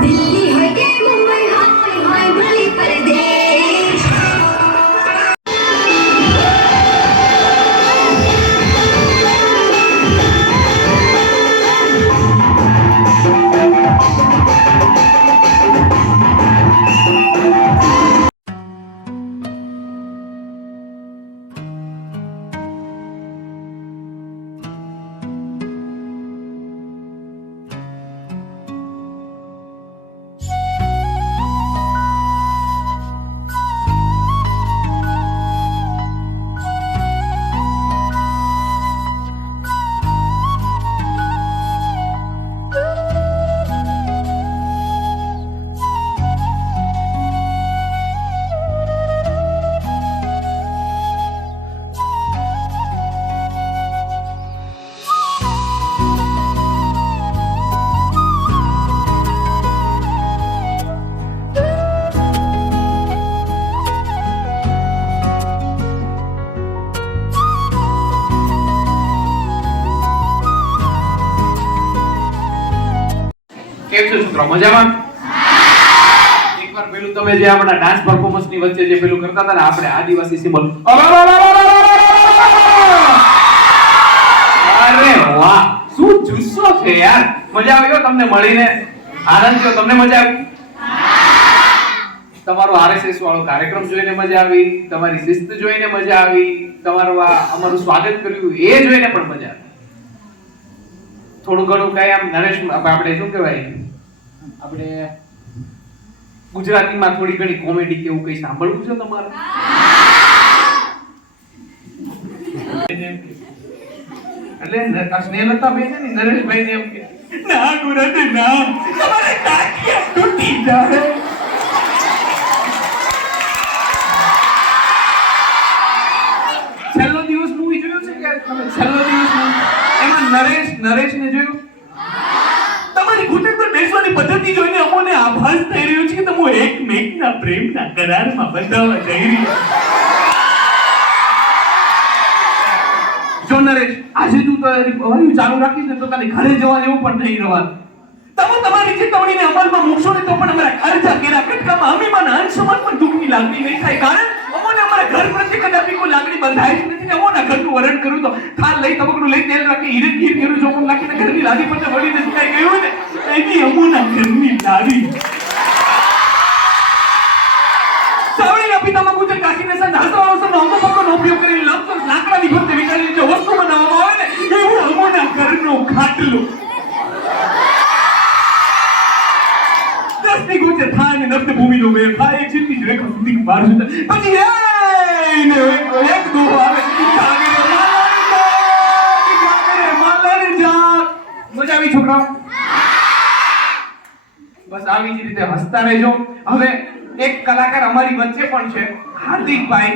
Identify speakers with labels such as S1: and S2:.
S1: Yeah. કેમ છો છોકરા મજામાં? એકવાર પેલું તમે જે આપણા ડાન્સ પરફોર્મન્સની વચ્ચે જે પેલું કરતા હતા ને, આપણે આદિવાસી સિમ્બોલ અરે વાહ! શું જુસ્સો છે યાર! મજા આવી ગયો તમને મળીને? આનંદ થયો. તમને મજા આવી? તમારો આરએસએસ વાળો કાર્યક્રમ જોઈને મજા આવી, તમારી શિસ્ત જોઈને મજા આવી, તમારું આ અમારું સ્વાગત કર્યું, એ જોઈને પણ મજા આવી. થોડું ઘણું કઈ આમ નરેશ, આપણે શું કહેવાય? આપણે ગુજરાતીમાં થોડી ઘણી કોમેડી કે એવું કઈ સાંભળવું છે તમારે? એટલે ન- આ સ્નેહલતા બેન છે ને નરેશભાઈ ને એમ કે,
S2: ના ગુરત ના. તમારે ટાંકી તૂટી જાય
S1: છેલ્લો દિવસ મૂવી જોયો છે કે છેલ્લો દિવસ એમાં નરેશ નરેશ ને જોયું
S2: તમારી ઘૂંટણ પર બેસવાની પદ્ધતિ જોઈને આભાસ થઈ રહ્યું છે કે તમે એકમેકના પ્રેમના કરારમાં બંધાવા જઈ રહ્યા
S1: જો નરેશ, આજે તું તારી હવાયું ચાલુ રાખીશ ને તો તને ઘરે જવા જેવું પણ નહીં રહેવાનું.
S2: તમે તમારી ચેતવણીને અમલમાં મૂકશો ને તો પણ અમારા ખર્ચા કેરા કટકામાં અમીમાં નાન સમાન પણ દુઃખની લાગણી નહીં થાય. કારણ અમારા ઘર પ્રત્યે કદાપી કોઈ લાગણી બંધાય જ નથી. ને અમોના ઘરનું વરણ કર્યું તો થાળ લઈ તબકડું લઈ તેલ રાખી હીરે ગીર ઘેરું ચોખું નાખીને ઘરની લાદી પર વળી નથી થાય ગયું ને? એની અમોના ઘરની લાદી ગુજર થાય ને નર્ત વેર થાય એક ચિત્તી જ રેખા સુધી બાર સુધી પછી એ ને એક દો આવે.
S1: મજા આવી છોકરાઓ? બસ આવી જ રીતે હસતા રહેજો. હવે એક કલાકાર અમારી વચ્ચે પણ છે, હાર્દિકભાઈ.